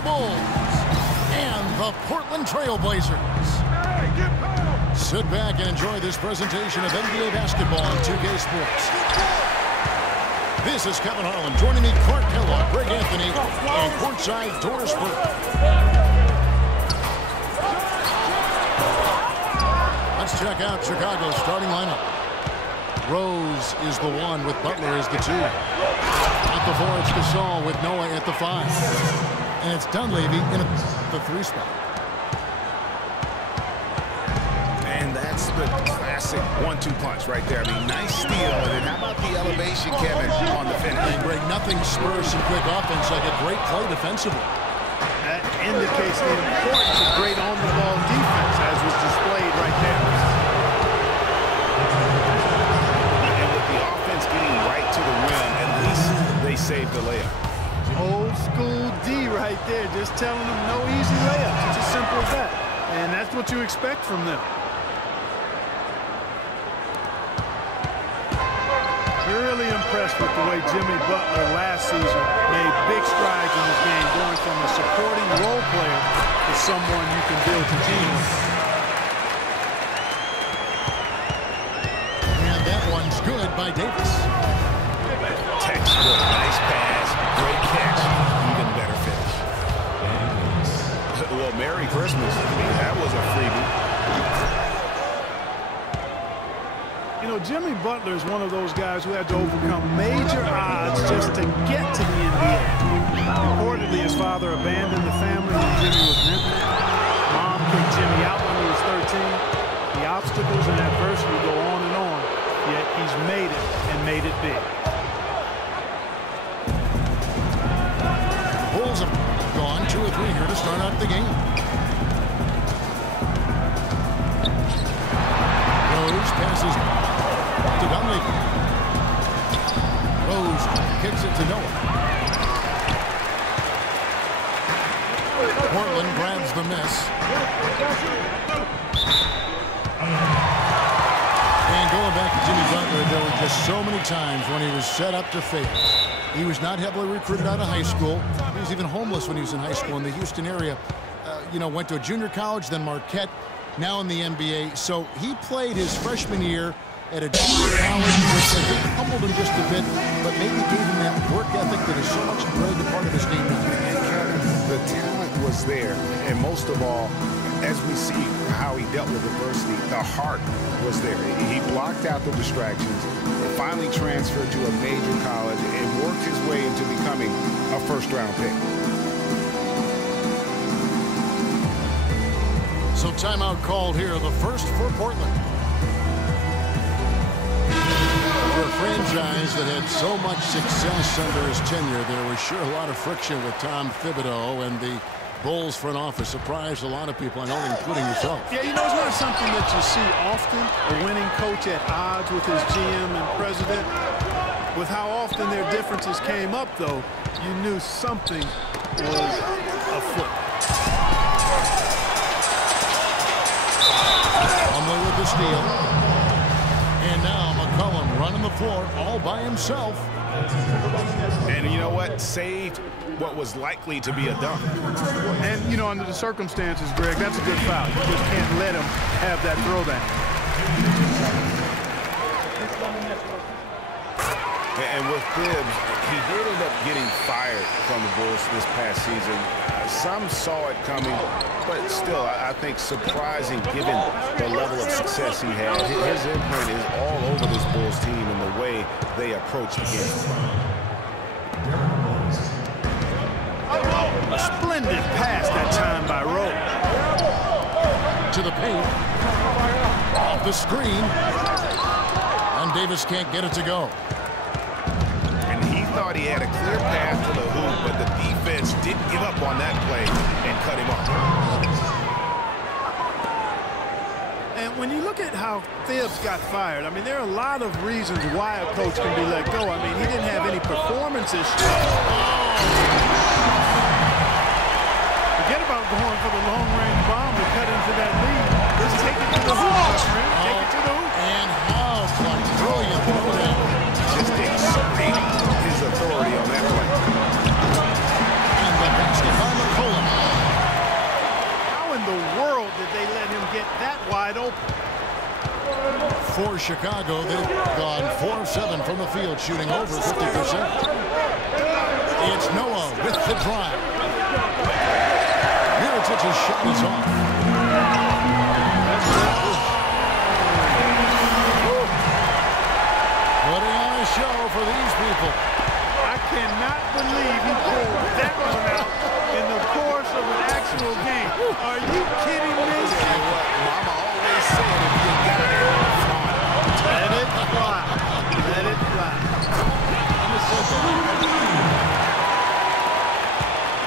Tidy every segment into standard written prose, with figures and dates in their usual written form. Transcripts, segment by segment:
Chicago Bulls and the Portland Trail Blazers. Sit back and enjoy this presentation of NBA basketball on 2K Sports. This is Kevin Harlan. Joining me, Clark Kellogg, Greg Anthony, and courtside Doris Burke. Let's check out Chicago's starting lineup. Rose is the 1 with Butler as the 2. At the 4, it's Gasol with Noah at the 5. And it's Dunleavy in the 3 spot. And that's the classic 1-2 punch right there. I mean, nice steal. And then how about the elevation, Kevin, on the finish? And Greg, nothing spurs some quick offense like a great play defensively. That indicates the importance of great on-the-ball defense, as was displayed right there. And with the offense getting right to the rim, at least they saved the layup. Old school D right there, just telling them no easy layups. It's as simple as that. And that's what you expect from them. Really impressed with the way Jimmy Butler last season made big strides in his game, going from a supporting role player to someone you can build a team with. And that one's good by Davis. Textbook, nice pass, great catch, even better finish. Well, Merry Christmas. I mean, that was a freebie. You know, Jimmy Butler is one of those guys who had to overcome major odds just to get to the NBA. Reportedly, his father abandoned the family when Jimmy was an infant. Mom kicked Jimmy out when he was 13. The obstacles and adversity go on, yet he's made it and made it big. Bulls have gone 2 or 3 here to start out the game. Rose passes to Dunleavy. Rose kicks it to Noah. Portland grabs the miss. And going back to Jimmy Butler, there were just so many times when he was set up to fail. He was not heavily recruited out of high school. He was even homeless when he was in high school in the Houston area. Went to a junior college, then Marquette, now in the NBA. So he played his freshman year at a junior college, which I think humbled him just a bit, but maybe gave him that work ethic that is so much a part of his game now. And Kevin, the talent was there, and most of all, as we see how he dealt with adversity, the heart was there. He blocked out the distractions, finally transferred to a major college, and worked his way into becoming a first-round pick. So timeout called here, the first for Portland. For a franchise that had so much success under his tenure, there was sure a lot of friction with Tom Thibodeau, and the Bulls front office surprised a lot of people, I know, including yourself. Yeah, you know, it's not something that you see often, a winning coach at odds with his GM and president. With how often their differences came up, though, you knew something was afoot. Plumlee with the steal. And now McCollum running the floor all by himself. And you know what? Saved what was likely to be a dunk. And, you know, under the circumstances, Greg, that's a good foul. You just can't let him have that throwdown. And with Tibbs, he did end up getting fired from the Bulls this past season. Some saw it coming, but still, I think surprising given the level of success he had. His imprint is all over this Bulls team and the way they approach the game. A splendid pass that time by Rose. To the paint. Off the screen. And Davis can't get it to go. And he thought he had a clear path to the hoop, but the defense didn't give up on that play and cut him off. And when you look at how Tibbs got fired, I mean, there are a lot of reasons why a coach can be let go. I mean, he didn't have any performance issues. Forget about going for the long-range bomb to cut into that lead. Just take it to the hoop, my friend. Take it to the hoop. And how brilliant throw that. Just exerting his authority on that play. And the basket by McCollum. Chicago, they've gone 4 of 7 from the field, shooting over 50%. It's Noah with the drive. Mirotic's shot is off. Putting on a show for these people. I cannot believe he pulled that one out in the course of an actual game. Are you kidding me? Mama always said if you got it, let it fly. Let it fly.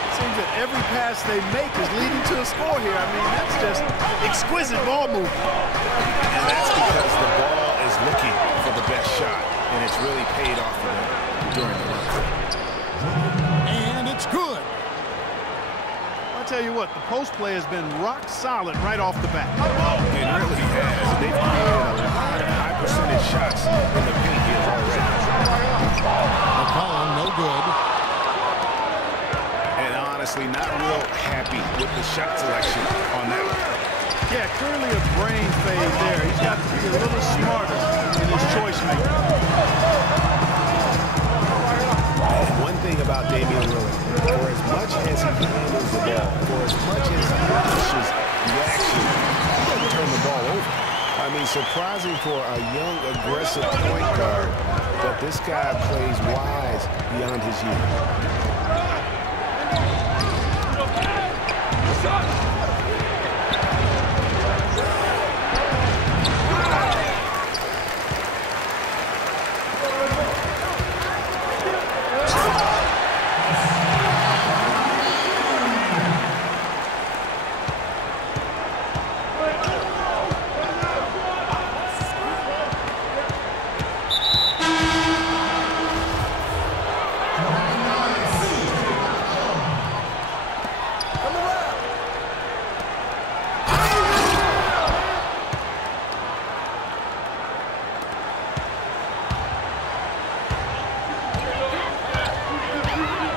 It seems that every pass they make is leading to a score here. I mean, that's just exquisite ball movement. and that's because the ball is looking for the best shot, and it's really paid off for them during the run. And it's good. I'll tell you what, the post play has been rock solid right off the bat. It really has. They've created a lot of high percentage shots in the paint here already. McCollum, no good. And honestly, not real happy with the shot selection on that one. Yeah, clearly a brain fade there. He's got to be a little smarter in his choice making. One thing about Damian Lillard, for as much as he handles the ball, for as much as he pushes the action, he doesn't turn the ball over. I mean, surprising for a young, aggressive point guard, but this guy plays wise beyond his years.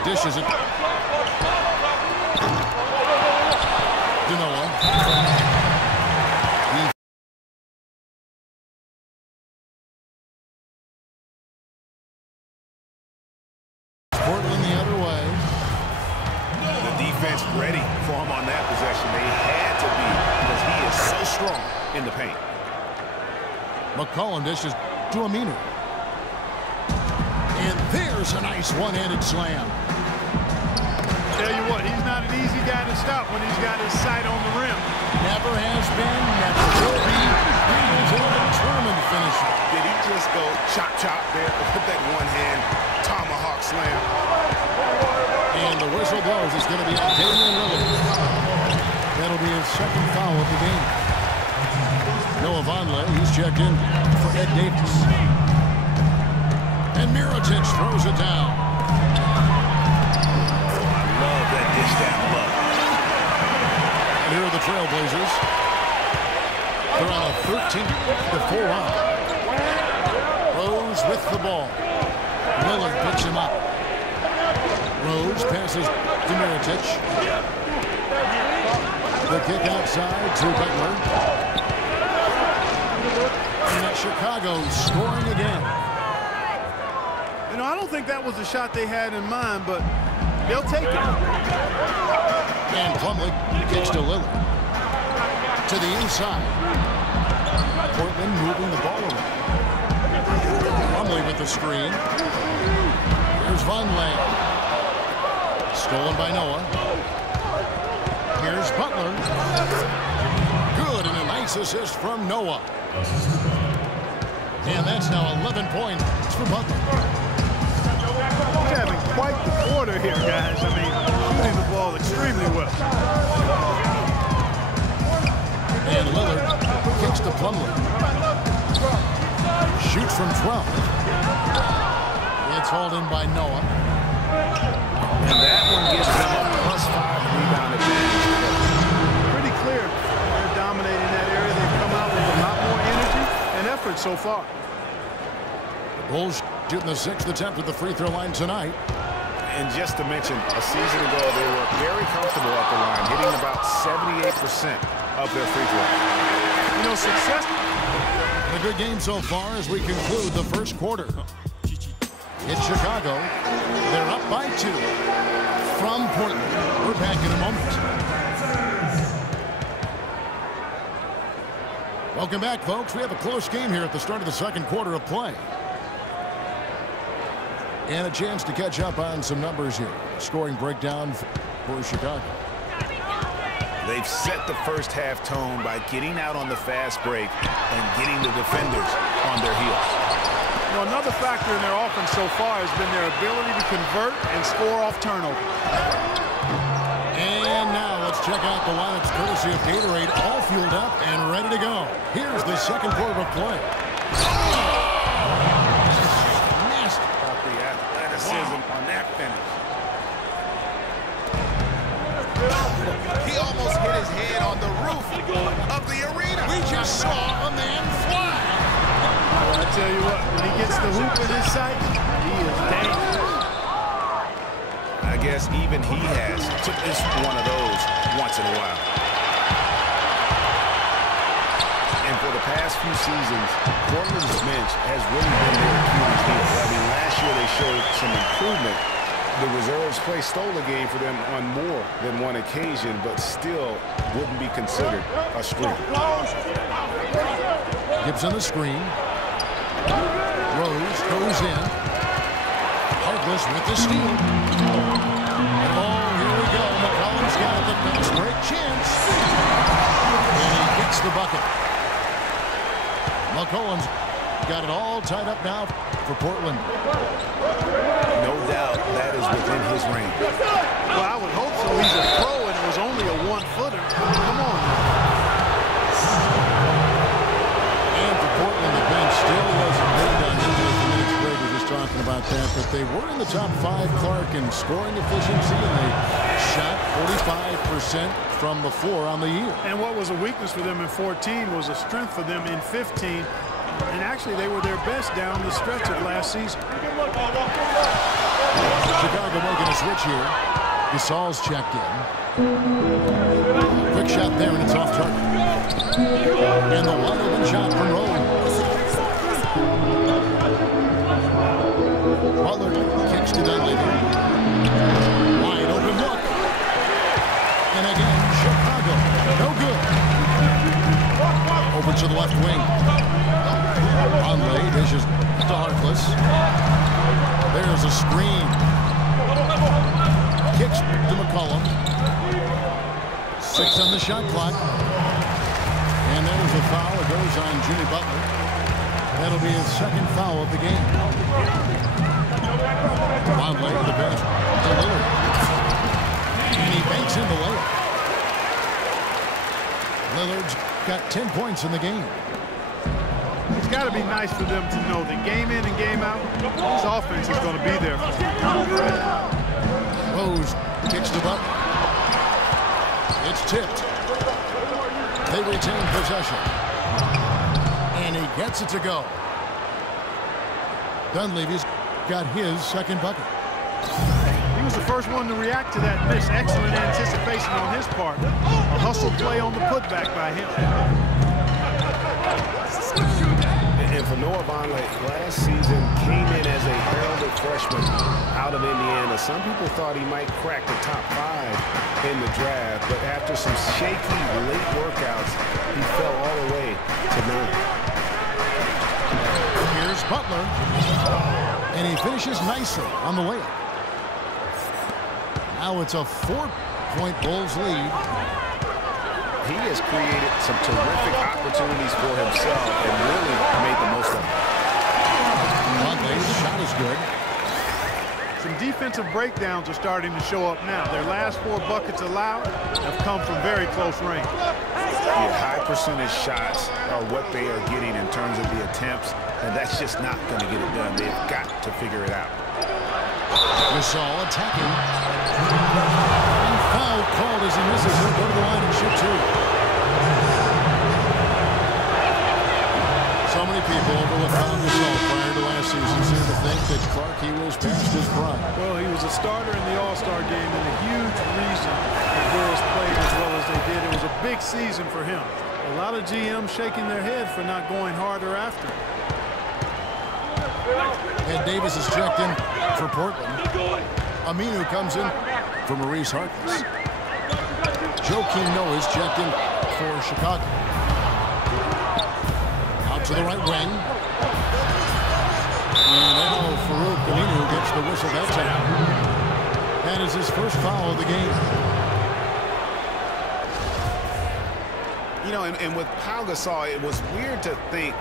Dishes it. Noah. Portland the other way. The defense ready for him on that possession. They had to be because he is so strong in the paint. McCollum dishes to Aminu. And there's a nice one-handed slam. Tell you what, he's not an easy guy to stop when he's got his sight on the rim. Never has been, never will be. He's a determined finisher. Did he just go chop there with that one-hand tomahawk slam? And the whistle blows. It's going to be on Damian Lillard. That'll be his second foul of the game. Noah Vonleh, he's checked in for Ed Davis. And Mirotic throws it down. Love that dish down low. And here are the Trailblazers. They're on a 13-4 run. Rose with the ball. Lillard picks him up. Rose passes to Mirotic. The kick outside to Butler. And Chicago scoring again. You know, I don't think that was the shot they had in mind, but they'll take it. And Plumlee kicks to Lillard. To the inside. Portland moving the ball around. Plumlee with the screen. Here's Vonleh. Stolen by Noah. Here's Butler. Good, and a nice assist from Noah. And that's now 11 points for Butler. He's having quite the quarter here, guys. I mean, shooting the ball extremely well. And Lillard kicks to Plumlee. Shoots from 12. It's hauled in by Noah. And that one gives them a +5 rebound advantage. Pretty clear. They're dominating that area. They've come out with a lot more energy and effort so far. The Bulls shooting the 6th attempt at the free throw line tonight. And just to mention, a season ago, they were very comfortable at the line, hitting about 78% of their free throws. You know, success. A good game so far as we conclude the first quarter. It's Chicago. They're up by 2 from Portland. We're back in a moment. Welcome back, folks. We have a close game here at the start of the second quarter of play. And a chance to catch up on some numbers here. Scoring breakdown for Chicago. They've set the first half tone by getting out on the fast break and getting the defenders on their heels. Well, another factor in their offense so far has been their ability to convert and score off turnover. And now let's check out the lineups courtesy of Gatorade, all fueled up and ready to go. Here's the second quarter of play. Nasty about the athleticism on that finish. He almost hit his head on the roof of the arena. We just saw a man fly. Well, I tell you what, when he gets the hoop in his sight, he is dangerous. I guess even he has to miss one of those once in a while. And for the past few seasons, Portland's bench has really been their Achilles heel. I mean, last year they showed some improvement. The reserves play stole a game for them on more than one occasion, but still wouldn't be considered a streak. Gibbs on the screen. Rose goes in. Harkless with the steal. Oh, here we go. McCollum's got the fast break chance. And he gets the bucket. McCollum's got it all tied up now for Portland. No doubt that is within his range. Well, I would hope so. He's a pro, and it was only a one-footer. Come on. And for Portland, the bench still wasn't made on him with the minutes break. We're just talking about that. But they were in the top 5, Clark, in scoring efficiency, and they shot 45% from the floor on the year. And what was a weakness for them in 14 was a strength for them in 15. And actually, they were their best down the stretch of last season. Chicago making a switch here. Gasol's checked in. Quick shot there, and it's off target. And the wide open shot from Rose. Butler kicks to Dunleavy. Wide open look. And again, Chicago. No good. Over to the left wing. Conley dishes to Harkless. There's a screen. Kicks to McCollum. 6 on the shot clock. And there's a foul. It goes on Jimmy Butler. That'll be his second foul of the game. Conley to the bench to Lillard. And he banks in the layup. Lillard's got 10 points in the game. It's got to be nice for them to know that game in and game out, this offense is going to be there for them. Rose kicks the Butler. It's tipped. They retain possession. And he gets it to go. Dunleavy's got his second bucket. He was the first one to react to that miss. Excellent anticipation on his part. A hustle play on the putback by him. And for Noah Vonleh, last season came in as a heralded freshman out of Indiana. Some people thought he might crack the top 5 in the draft, but after some shaky late workouts, he fell all the way to 9. Here's Butler, and he finishes nicely on the layup. Now it's a 4-point Bulls lead. He has created some terrific opportunities for himself and really made the most of it. Vonleh's shot is good. Some defensive breakdowns are starting to show up now. Their last 4 buckets allowed have come from very close range. Yeah, high percentage shots are what they are getting in terms of the attempts, and that's just not going to get it done. They've got to figure it out. Gasol attacking. And foul called as he misses. He'll go to the line and shoot 2. So many people overlook Pau Gasol prior to last season seem to think that Clark, he was past his prime. Well, he was a starter in the All-Star game and a huge reason the Bulls played as well as they did. It was a big season for him. A lot of GMs shaking their head for not going harder after. Ed Davis is checked in for Portland. Aminu comes in for Maurice Harkless. Joakim Noah is checked in for Chicago. Out to the right wing. And Edo Farouk Aminu gets the whistle that time. That is his first foul of the game. You know, and with Pau Gasol, it was weird to think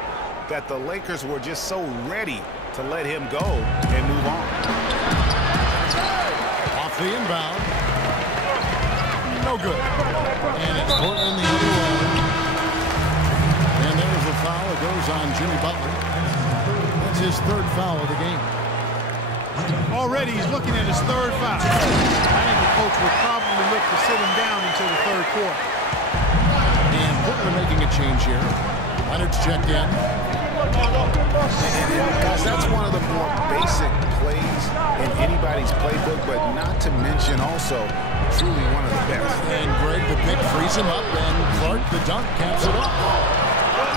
that the Lakers were just so ready to let him go and move on. Off the inbound. No good. And it's Portland the other way. And there's a foul. It goes on Jimmy Butler. That's his third foul of the game. Already he's looking at his third foul. I think the coach would probably look to sit him down until the third quarter. And Portland making a change here. Leonard's checked in. And guys, that's one of the more basic plays in anybody's playbook, but not to mention also truly one of the best. And Greg, the pick, frees him up, and Clark, the dunk, caps it up.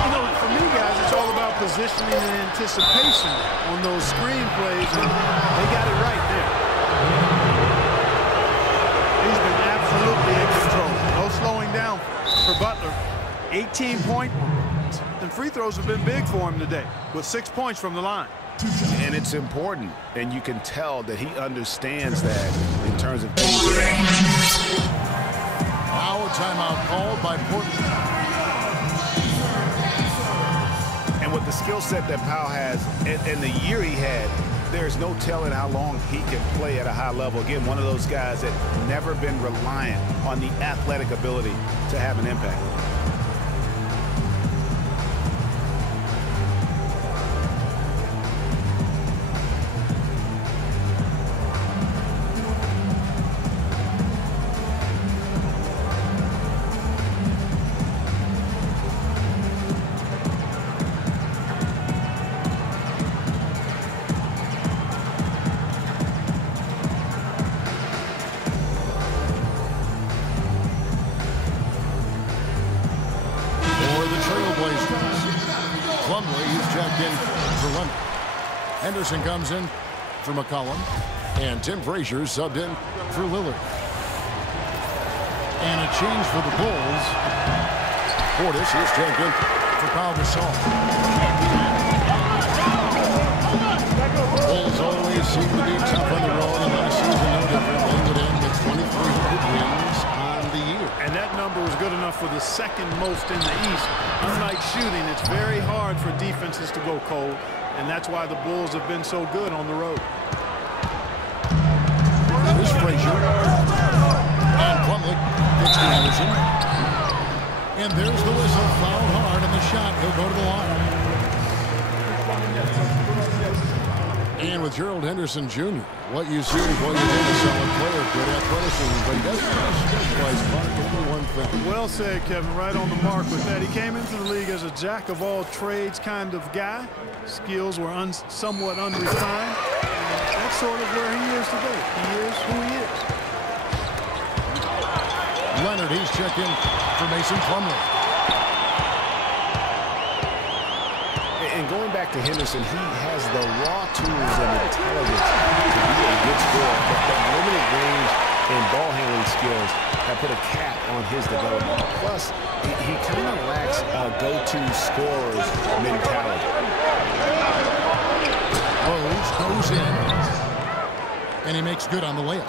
You know, for me, guys, it's all about positioning and anticipation on those screen plays, and they got it right there. He's been absolutely in control. No slowing down for Butler. 18 points, and free throws have been big for him today, with 6 points from the line. And it's important, and you can tell that he understands that in terms of getting Now a timeout called by Portland. And with the skill set that Powell has and the year he had, there's no telling how long he can play at a high level. Again, one of those guys that never been reliant on the athletic ability to have an impact. Henderson comes in for McCollum, and Tim Frazier subbed in for Lillard. And a change for the Bulls. Portis is checked in for Pau Gasol. Bulls always seem to be tough on the road, and last season no different. They would end with 2,300 wins on the year. And that number was good enough for the second most in the East. Unlike shooting, it's very hard for defenses to go cold. And that's why the Bulls have been so good on the road. There's Frazier. And Plumlee gets to Henderson. And there's the whistle. Fouled hard on the shot. He'll go to the line. And with Gerald Henderson Jr., what you see is what you did. A solid player, good athleticism, but he doesn't specialize Mark in one thing. Well said, Kevin. Right on the mark with that. He came into the league as a jack-of-all-trades kind of guy. Skills were somewhat unrefined. That's sort of where he is today. He is who he is. Leonard, he's checked in for Mason Plumlee. And going back to Henderson, he has the raw tools and intelligence to be a good scorer, but the limited range and ball handling skills have put a cap on his development. Plus, he kind of lacks a go-to scorer's mentality. Rose goes in, and he makes good on the layup.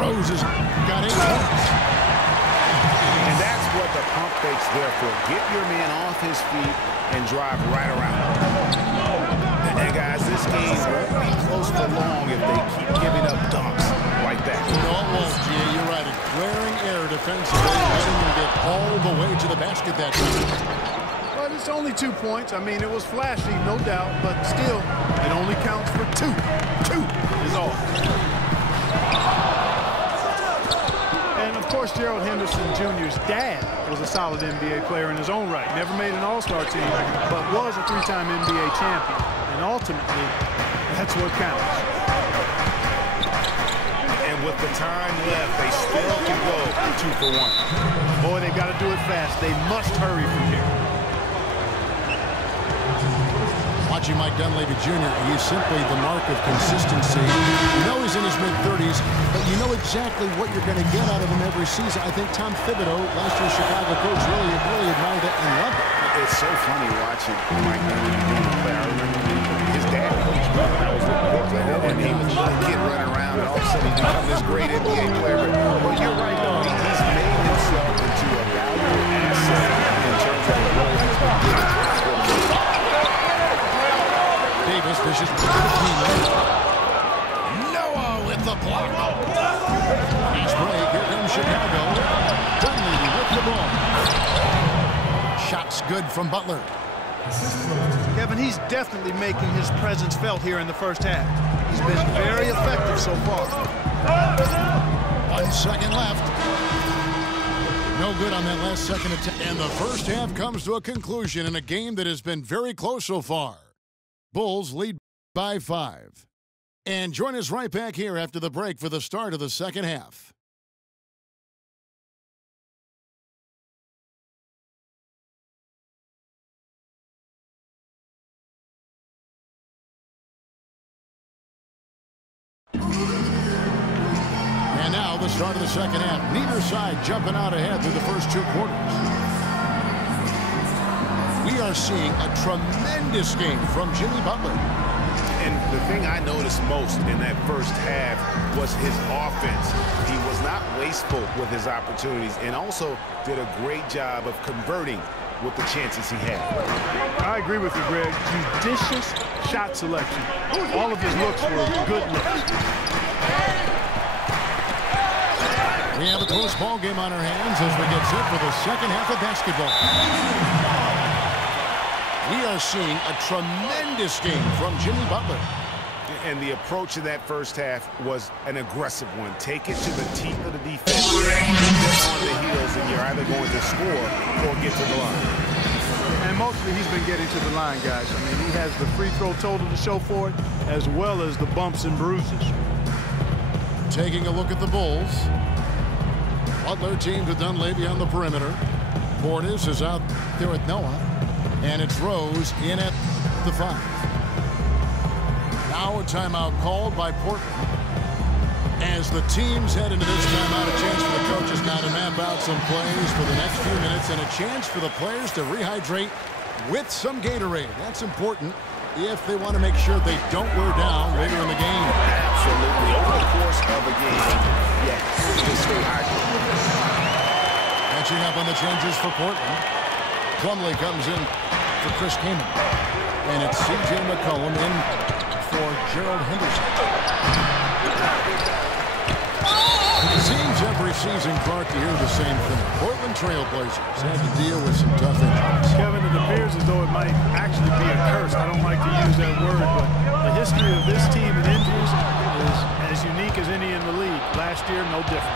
Rose has got 8 points. And that's what the pump fake's there for. Get your man off his feet and drive right around. And guys, this game won't be close for long if they keep giving up dunks like that. No, it won't, G. You're right. A glaring error defensively, letting them get all the way to the basket that time. But it's only 2 points. I mean, it was flashy, no doubt, but still, it only counts for 2. 2 is all. And, of course, Gerald Henderson Jr.'s dad was a solid NBA player in his own right. Never made an all-star team, but was a 3-time NBA champion. And ultimately, that's what counts. And with With the time left, they still can go 2 for 1. Boy, they've got to do it fast. They must hurry from here. Watching Mike Dunleavy Jr., he's simply the mark of consistency. You know he's in his mid-30s, but you know exactly what you're going to get out of him every season. I think Tom Thibodeau, last year's Chicago coach, really admired it and loved it. It's so funny watching Mike Dunleavy Jr. play. I remember his dad coached me when I was with Portland, and he was a little kid running around, and all of a sudden he's become this great NBA player. But you're right, though. He's made himself into a valuable asset in terms of the role he's been given. Davis dishes to the team. Noah with the block. Each break, here comes Chicago. Dunleavy with the ball. Shots good from Butler. Kevin, he's definitely making his presence felt here in the first half. He's been very effective so far. 1 second left. No good on that last second attempt. And the first half comes to a conclusion in a game that has been very close so far. Bulls lead by 5. And join us right back here after the break for the start of the second half. And now the start of the second half. Neither side jumping out ahead through the first 2 quarters. We are seeing a tremendous game from Jimmy Butler. And the thing I noticed most in that first half was his offense. He was not wasteful with his opportunities and also did a great job of converting with the chances he had. I agree with you, Greg. Judicious shot selection. All of his looks were good looks. We have a close ball game on our hands as we get set for the second half of basketball. We are seeing a tremendous game from Jimmy Butler. And the approach in that first half was an aggressive one. Take it to the teeth of the defense. Get on the heels, and you're either going to score or get to the line. And mostly he's been getting to the line, guys. I mean, he has the free throw total to show for it, as well as the bumps and bruises. Taking a look at the Bulls. Butler teamed with Dunleavy on the perimeter. Portis is out there with Noah. And it's Rose in at the 5. Now a timeout called by Portland. As the teams head into this timeout, a chance for the coaches now to map out some plays for the next few minutes and a chance for the players to rehydrate with some Gatorade. That's important if they want to make sure they don't wear down later in the game. Absolutely. Over the course of a game, yes, just stay hydrated. Catching up on the changes for Portland. Plumlee comes in for Chris Kaman. And it's C.J. McCollum in for Gerald Henderson. It seems every season, Clark, you hear the same thing. Portland Trailblazers had to deal with some tough injuries. Kevin, it appears as though it might actually be a curse. I don't like to use that word, but the history of this team and injuries is as unique as any in the league. Last year, no different.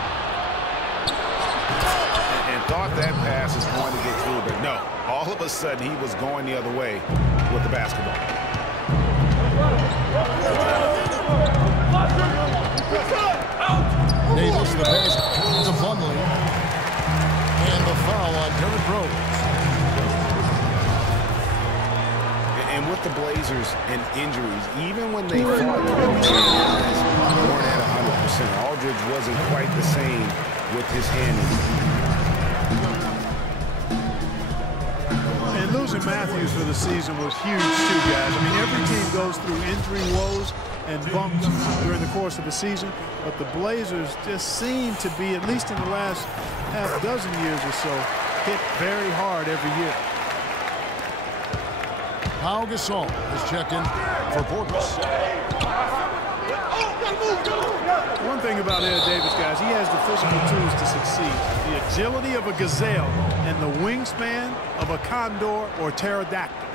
And thought that pass was going to get through, but no. All of a sudden, he was going the other way with the basketball. Davis, the pass to Plumlee. And the foul on Derrick Rose. And with the Blazers and injuries, even when they fought, guys weren't at 100%. Aldridge wasn't quite the same with his handling. Losing Matthews for the season was huge too, guys. I mean, every team goes through injury woes and bumps during the course of the season, but the Blazers just seem to be, at least in the last half dozen years or so, hit very hard every year. Pau Gasol has checked in for Portis. One thing about Ed Davis, guys, he has the physical tools to succeed. The agility of a gazelle and the wingspan of a condor or pterodactyl.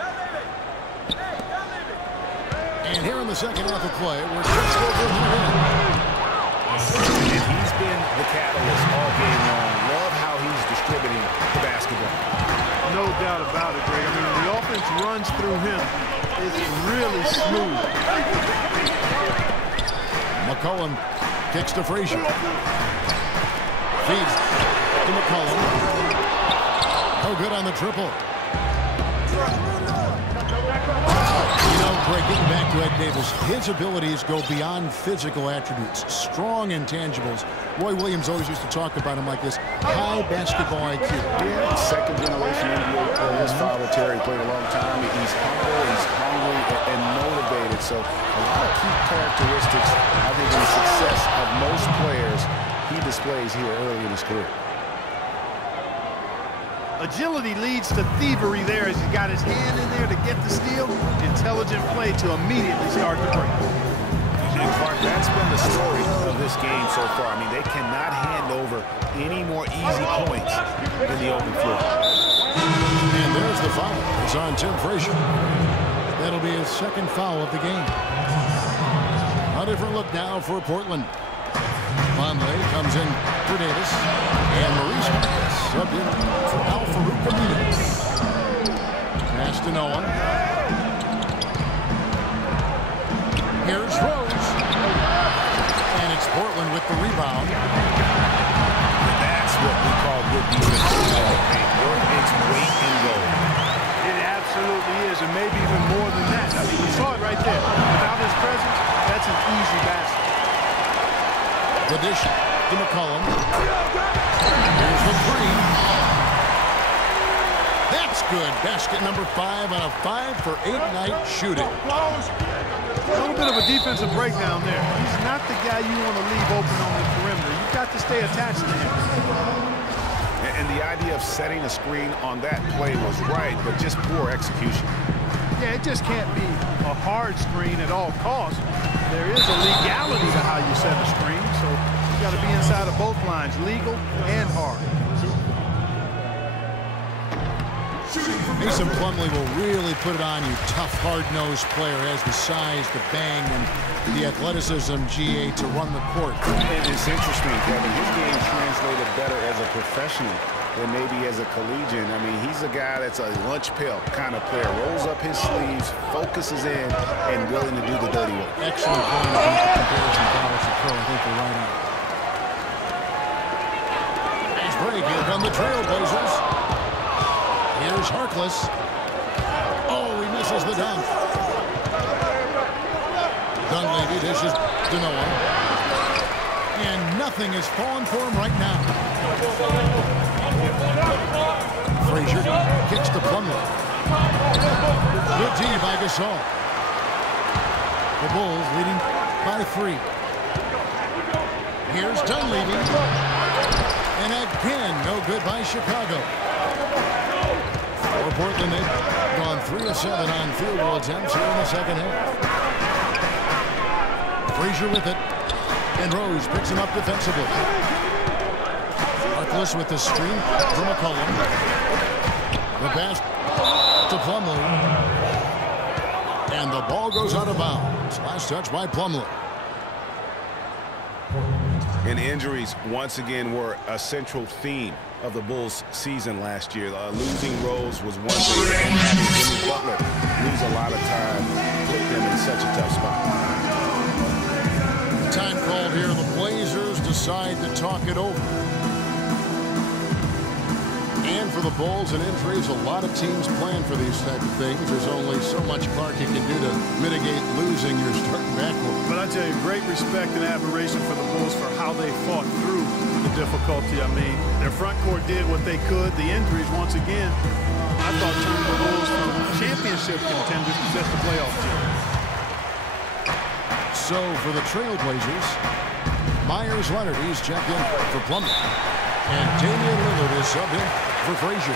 And here in the second half of play, we're just over here. And he's been the catalyst all game long. Love how he's distributing the basketball. No doubt about it, Greg. I mean, when the offense runs through him, it's really smooth. McCollum Kicks to Frazier. Feeds to McCollum. No good on the triple. You know, Greg, getting back to Ed Davis, his abilities go beyond physical attributes, strong intangibles. Roy Williams always used to talk about him like this: high basketball IQ. Yeah, second generation NBA player. His father, Terry, played a long time. He's humble, he's hungry, and motivated. So a lot of key characteristics, I think, in the success of most players he displays here early in his career. Agility leads to thievery there as he got his hand in there to get the steal. Intelligent play to immediately start the break. And Clark, that's been the story of this game so far. I mean, they cannot hand over any more easy points in the open floor. And there's the foul. It's on Tim Frazier. That'll be his second foul of the game. A different look now for Portland. Vonleh comes in for Davis. And Maurice subbed in for Al-Farouq Aminu. Pass to Noah. Here's Rose. And it's Portland with the rebound. That's what we call good defense. It's weight and goal. It absolutely is, and maybe even more than that. I mean, you saw it right there. Without his presence, that's an easy basket. The dish to McCollum. Here's the three. That's good. Basket number 5 on a 5-for-8 night shooting. A little bit of a defensive breakdown there. He's not the guy you want to leave open on the perimeter. You've got to stay attached to him. And the idea of setting a screen on that play was right, but just poor execution. Yeah, it just can't be a hard screen at all costs. There is a legality to how you set a screen, so you got to be inside of both lines, legal and hard. Mason Plumlee will really put it on you. Tough, hard-nosed player, has the size, the bang, and the athleticism, GA, to run the court. And it's interesting, Kevin. His game translated better as a professional than maybe as a collegian. I mean, he's a guy that's a lunch pail kind of player. Rolls up his sleeves, focuses in, and willing to do the dirty work. Excellent point about the comparison college to pro. I think they're right on. Nice break. Here come the Trailblazers. Here's Harkless. Oh, he misses the dunk. Dunleavy dishes to Noah. And nothing is falling for him right now. Frazier kicks to Plumlee. Good D by Gasol. The Bulls leading by 3. Here's Dunleavy. And again, no good by Chicago. For Portland, they've gone 3 of 7 on field goal attempts here in the second half. Frazier with it. And Rose picks him up defensively. Harkless with the screen for McCollum. The pass to Plumlee. And the ball goes out of bounds. Last touch by Plumlee. And injuries, once again, were a central theme of the Bulls' season last year. Losing Rose was one thing, and having Jimmy Butler lose a lot of time put them in such a tough spot. Time called here. The Blazers decide to talk it over. And for the Bulls and injuries, a lot of teams plan for these type of things. There's only so much Clark you can do to mitigate losing your starting backcourt. But I tell you, great respect and admiration for the Bulls for how they fought through the difficulty. I mean, their front court did what they could. The injuries, once again, I thought turned the Bulls from championship contenders to just a playoff team. So for the Trailblazers, Myers Leonard, he's checked in for Plumlee. And Damian Lillard is subbed in for Frazier.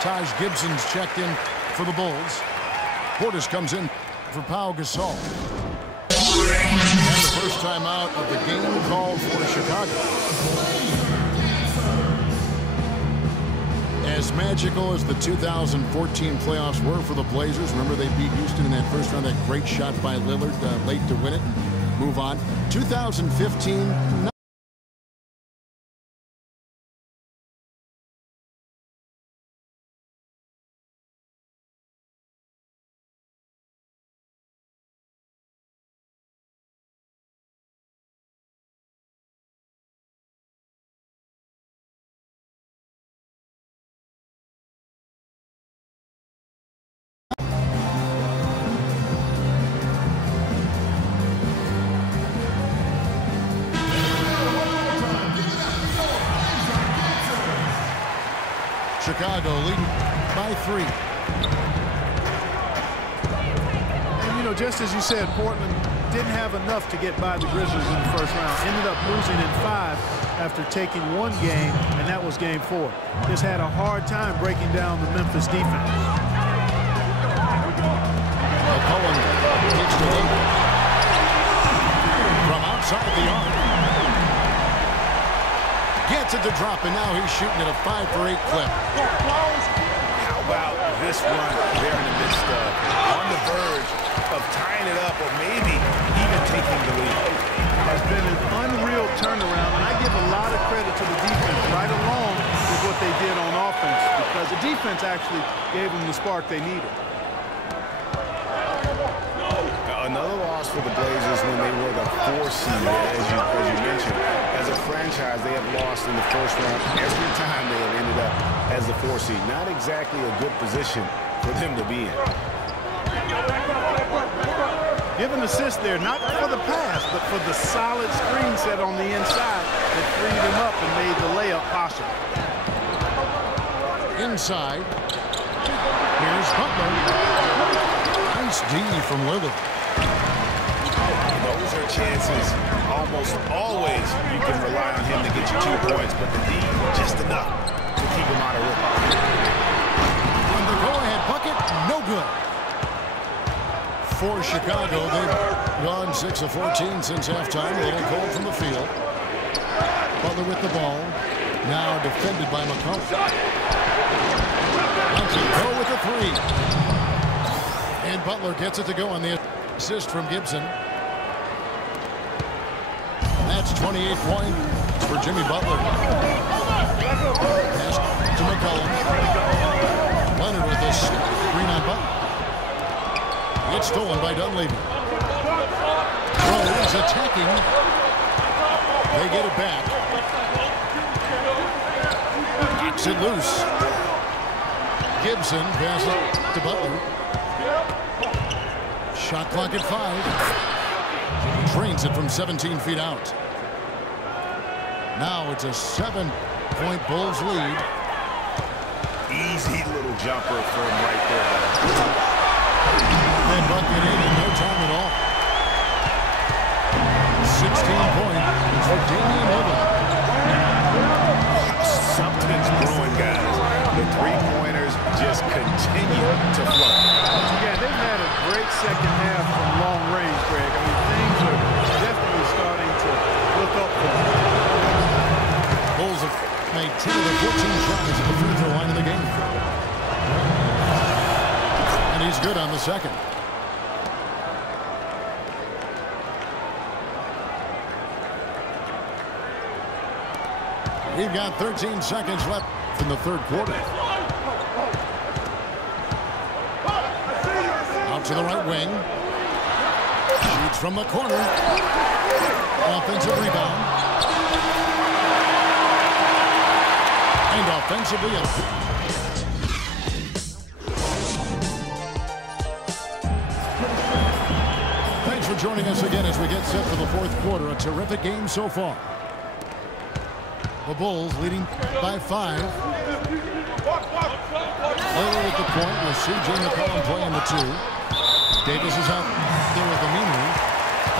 Taj Gibson's checked in for the Bulls. Portis comes in for Pau Gasol. And the first time out of the game called for Chicago. As magical as the 2014 playoffs were for the Blazers, remember they beat Houston in that first round, that great shot by Lillard late to win it and move on. 2015, Chicago leading by 3. And, you know, just as you said, Portland didn't have enough to get by the Grizzlies in the first round. Ended up losing in 5 after taking 1 game, and that was game 4. Just had a hard time breaking down the Memphis defense. McCollum gets to loop. From outside the arc. Gets it to drop, and now he's shooting at a 5-for-8 clip. How about this run there in the midst of, on the verge of tying it up or maybe even taking the lead? Has been an unreal turnaround, and I give a lot of credit to the defense right along with what they did on offense, because the defense actually gave them the spark they needed. Another loss for the Blazers when they were the 4 seed, as you mentioned. As a franchise, they have lost in the first round every time they have ended up as the 4 seed. Not exactly a good position for them to be in. Give an assist there, not for the pass, but for the solid screen set on the inside that freed him up and made the layup possible. Inside. Here's Butler. Nice D from Lillard. Those are chances almost always you can rely on him to get you 2 points, but the D just enough to keep him out of rip. And the go-ahead bucket, no good. For Chicago, they've gone 6 of 14 since halftime. A little cold from the field. Butler with the ball. Now defended by McCollum. Lets it go with a 3. And Butler gets it to go on the assist from Gibson. That's 28 points for Jimmy Butler. Pass to McCollum. Leonard with a screen on Butler. It's stolen by Dunleavy. Rose attacking. They get it back. Knocks it loose. Gibson passes to Butler. Shot clock at 5. Drains it from 17 feet out. Now it's a 7-point Bulls lead. Easy little jumper for him right there. They bucket in no time at all. 16 points for Damian Lillard. Something's brewing, guys. The 3-pointers just continue to flow. Yeah, they've had a great second half from long range, Greg. I mean, things are definitely starting to look up for them. Bulls have made 10 of the 14 shots at the free throw line in the game. And he's good on the second. We've got 13 seconds left in the third quarter. Out to the right wing. Shoots from the corner. Offensive rebound. And offensively up. Thanks for joining us again as we get set for the fourth quarter. A terrific game so far. The Bulls leading by 5. Lillard at the point with C.J. McCollum playing the 2. Davis is out there with the knee,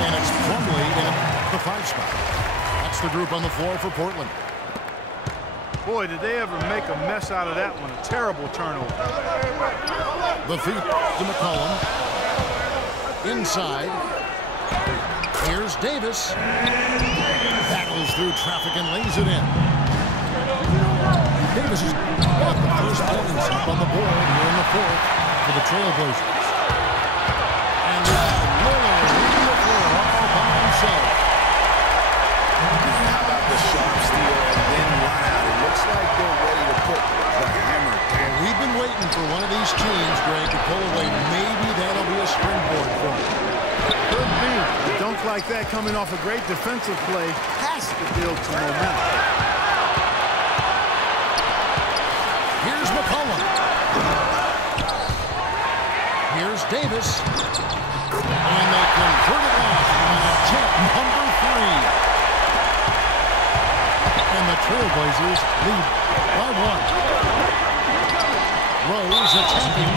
and it's Plumlee in the 5 spot. That's the group on the floor for Portland. Boy, did they ever make a mess out of that one. A terrible turnover. The feed to McCollum. Inside. Here's Davis. Battles through traffic and lays it in. Davis has got the first points up on the board here in the fourth for the Trailblazers. And Lillard leading the floor all by himself. How about the sharp steal and then run out? It looks like they're ready to put the hammer down. We've been waiting for one of these teams, Greg, to pull away. Maybe that'll be a springboard for them. Could be. A dunk like that coming off a great defensive play has to build some momentum. Here's McCollum. Here's Davis. And they convert it off on attempt number 3. And the Trailblazers lead by 1. Rose attacking.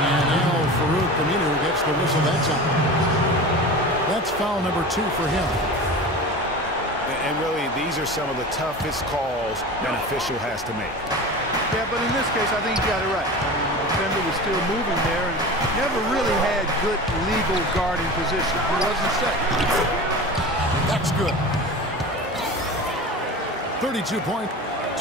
And now Farouk Aminu gets the whistle that time. That's foul number 2 for him. And really, these are some of the toughest calls an official has to make. Yeah, but in this case, I think he got it right. I mean, the defender was still moving there and never really had good legal guarding position. He wasn't set. That's good. 32 points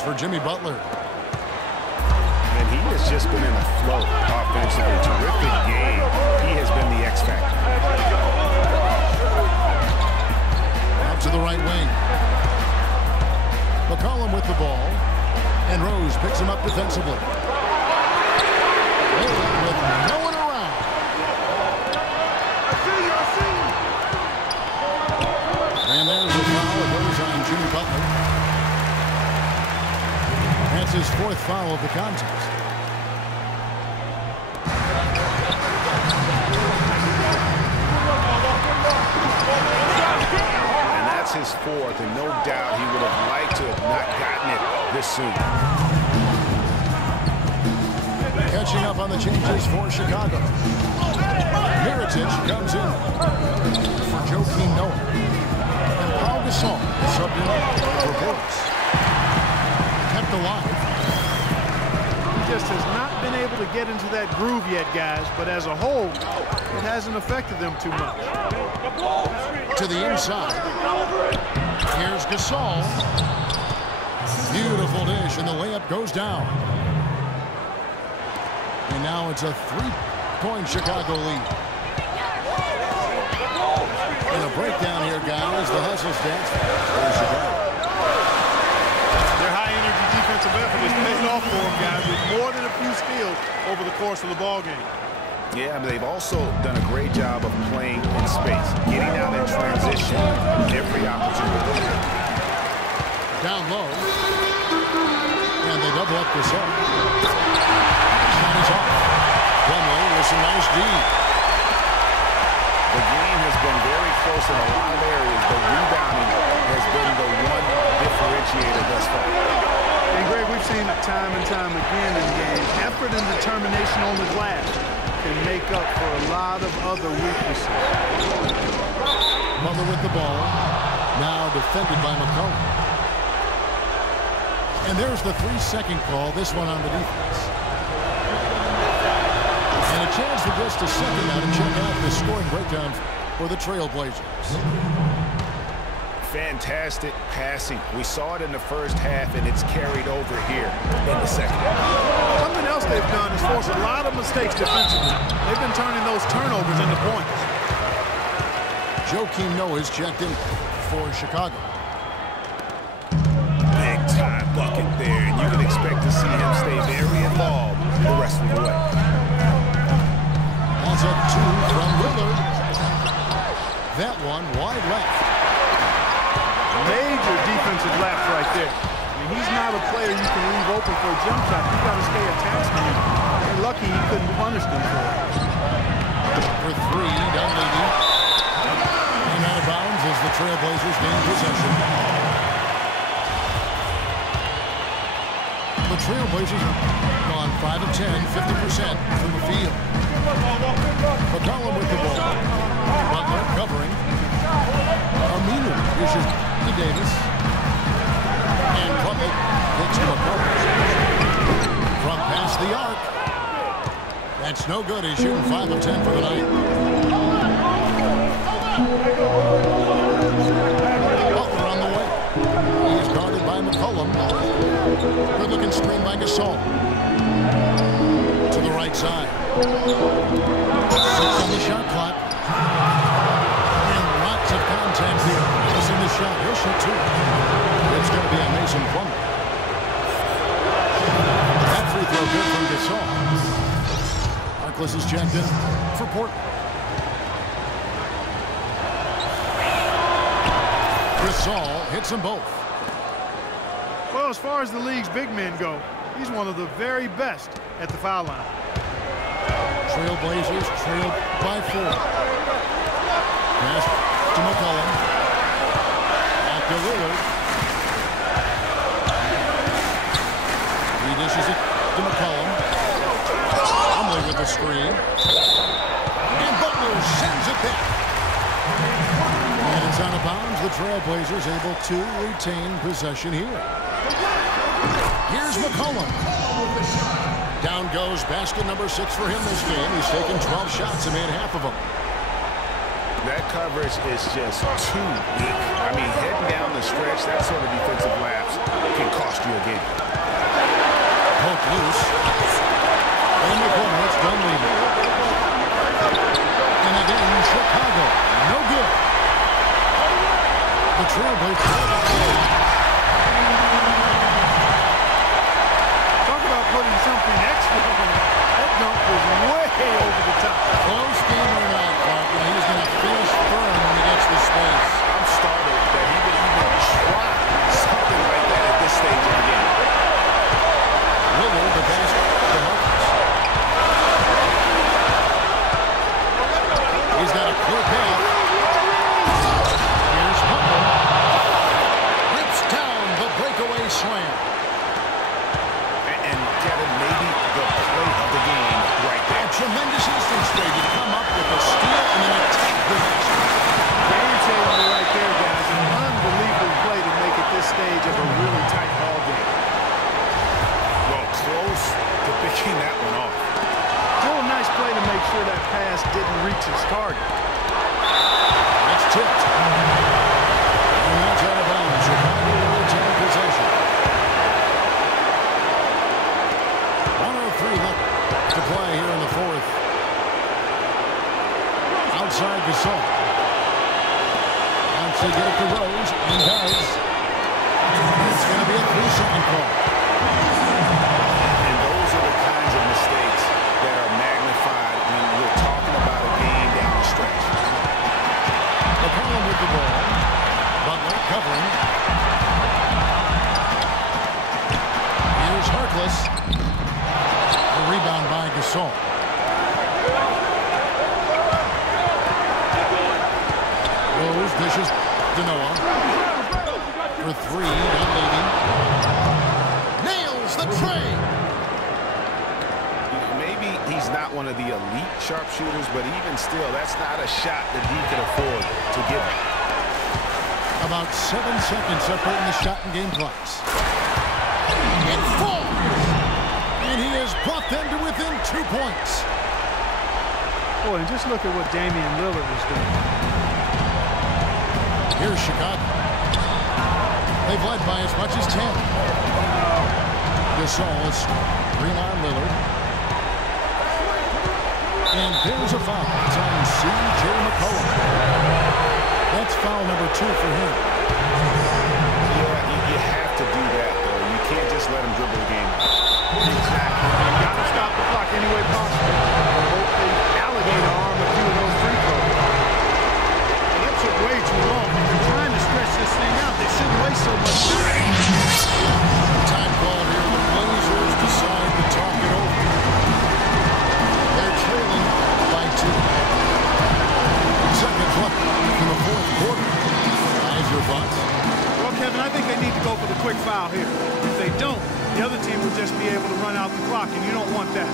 for Jimmy Butler. And he has just been in a flow offensively. Terrific game. He has been the X factor. Out to the right wing. McCollum with the ball. And Rose picks him up defensively. With no one around. And there's a foul. It goes on Jimmy Butler. That's his 4th foul of the contest. And that's his 4th, and no doubt he would have liked to have not gotten it this soon. Catching up on the changes for Chicago. Mirotic comes in for Joakim Noah. And Paul Gasol subbed in for Brooks. Kept alive. He just has not been able to get into that groove yet, guys. But as a whole, it hasn't affected them too much. To the inside. Here's Gasol. Beautiful dish, and the layup goes down. And now it's a 3-point Chicago lead. And a breakdown here, guys. The hustle stats for Chicago. Their high-energy defensive effort has paid off for them, guys, with more than a few steals over the course of the ballgame. Yeah, but they've also done a great job of playing in space, getting out in transition every opportunity. Down low. And they double up this up. Shot is off. Plumlee with some nice D. The game has been very close in a lot of areas, but rebounding has been the one differentiator thus far. And Greg, we've seen it time and time again in games. Effort and determination on the glass can make up for a lot of other weaknesses. Butler with the ball. Now defended by McCollum. And there's the 3-second call, this one on the defense. And a chance for just a second now to check out the scoring breakdown for the Trailblazers. Fantastic passing. We saw it in the first half, and it's carried over here in the second. Something else they've done is force a lot of mistakes defensively. They've been turning those turnovers into points. Joakim Noah is checked in for Chicago. Big time bucket there, and you can expect to see him stay very involved the rest of the way. That's a 2 from Lillard. That one wide left. Major defensive lapse right there. I mean, he's not a player you can leave open for a jump shot. You've got to stay attached to him. They're lucky he couldn't punish them for it. For 3, Dunleavy. And out of bounds as the Trailblazers gain possession. The Trailblazers have gone 5 of 10, 50% from the field. McCollum with the ball. Butler covering. Aminu issues to Davis. And Plumlee gets to McCollum. From past the arc. That's no good. He's shooting 5 of 10 for the night. Butler on the way. He's guarded by McCollum. Good looking screen by Gasol. To the right side. 6 on the shot clock. And lots of contact here. Missing the shot. He'll shoot 2. It's going to be a Mason Plumlee. That free throw good from Gasol. Harkless is checked in for Portland. Gasol hits them both. Well, as far as the league's big men go, he's one of the very best at the foul line. Trailblazers trailed by 4. Pass to McCollum. Back to Lillard. He dishes it to screen. And Butler sends it back. And it's out of bounds. The Trailblazers able to retain possession here. Here's McCollum. Down goes basket number 6 for him this game. He's taken 12 shots and made half of them. That coverage is just too weak. I mean, heading down the stretch, that sort of defensive lapse can cost you a game. Poke loose. In the corner, it's Dunleavy. And again, Chicago. No good. The Trailblazers. Talk about putting something extra on it. That dunk was way over the top. Close game or not, Clark, he's going to finish firm when he gets the space. I'm startled that he would even try something like that at this stage of the game. Lillard, the basket to Harkless. He's got a clear path. Here's Butler. Rips down the breakaway slam. And Kevin, maybe the play of the game right there. A tremendous instance there to come up with a steal and then attack the basket. Game changer right there, guys. An unbelievable play to make it this stage of a really tight ball game. Well, close to picking that one off. Still a nice play to make sure that pass didn't reach its target. That's tipped. And that's out of bounds. Chicago will retain possession. 1:03 left to play here in the fourth. Outside Gasol. Wants to get it to Rose and does. It's going to be a 3-second call. And those are the kinds of mistakes that are magnified when we're talking about a game down the stretch. McCollum with the ball. Butler covering. Here's Harkless. The rebound by Gasol. Rose dishes to Noah. For 3, Dunleavy. Nails the tray. Maybe he's not one of the elite sharpshooters, but even still, that's not a shot that he can afford to give him. About 7 seconds separating the shot and game clocks. It falls! And he has brought them to within 2 points. Boy, and just look at what Damian Lillard was doing. Here's Chicago. They've led by as much as 10. Gasol is screen on Lillard. And there's a foul. It's on C.J. McCollum. That's foul number 2 for him. Yeah, you have to do that, though. You can't just let him dribble the game. Exactly. You got to stop the clock any way possible. Hope they alligator arm a few of those free throws. Well, that took way too long. They're trying to stretch this thing out. They shouldn't waste so much time. Time call here. The Blazers decide to talk it over. They're trailing by 2. Seconds left in the fourth quarter. Guys, your thoughts? Well, Kevin, I think they need to go for the quick foul here. If they don't, the other team will just be able to run out the clock, and you don't want that.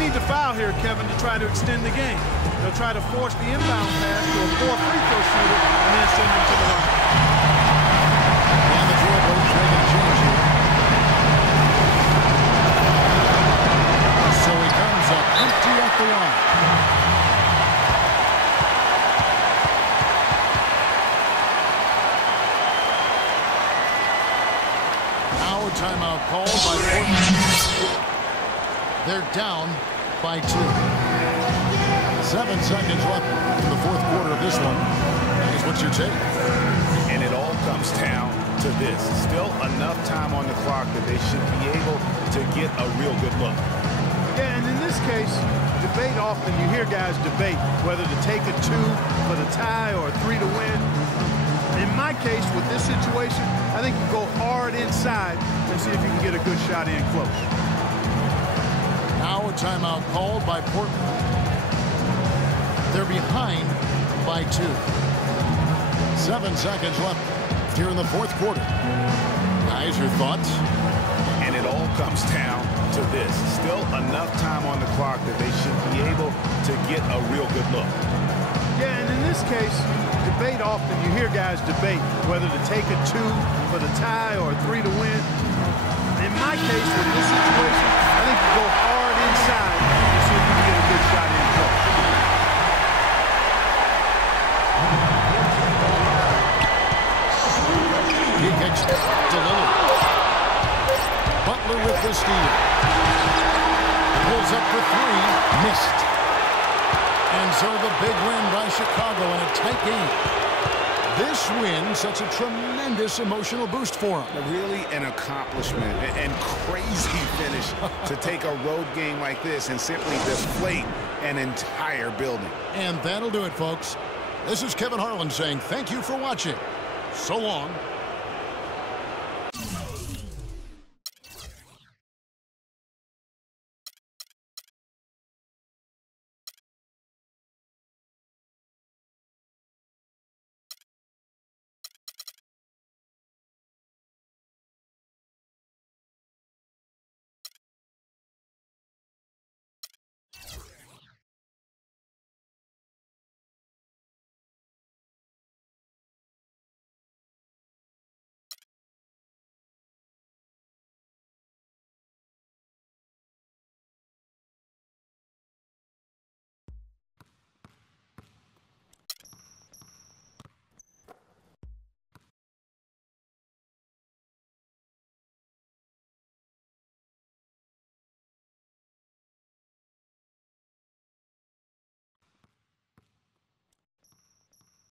need to foul here, Kevin, to try to extend the game. They'll try to force the inbound pass to a 4-free-throw shooter and then send him to the line. And the Trailblazers making a change here. So he comes up empty at the line. Now a timeout called by Portland. They're down by 2. 7 seconds left in the fourth quarter of this one. Guys, what's your take? And it all comes down to this. Still enough time on the clock that they should be able to get a real good look. Yeah, and in this case, debate often, you hear guys debate whether to take a 2 for the tie or a 3 to win. In my case, with this situation, I think you go hard inside and see if you can get a good shot in close. Now a timeout called by Portland. They're behind by 2. 7 seconds left here in the fourth quarter. Guys, your thoughts? And it all comes down to this. Still enough time on the clock that they should be able to get a real good look. Yeah, and in this case, debate often, you hear guys debate whether to take a 2 for the tie or a 3 to win. In my case, with this situation, I think you go hard inside and see if you can get a good shot in close. He kicks to Lillard. Butler with the steal. Pulls up for 3. Missed. And so the big win by Chicago in a tight game. This win sets a tremendous emotional boost for them. Really an accomplishment and crazy finish to take a road game like this and simply deflate an entire building. And that'll do it, folks. This is Kevin Harlan saying thank you for watching. So long.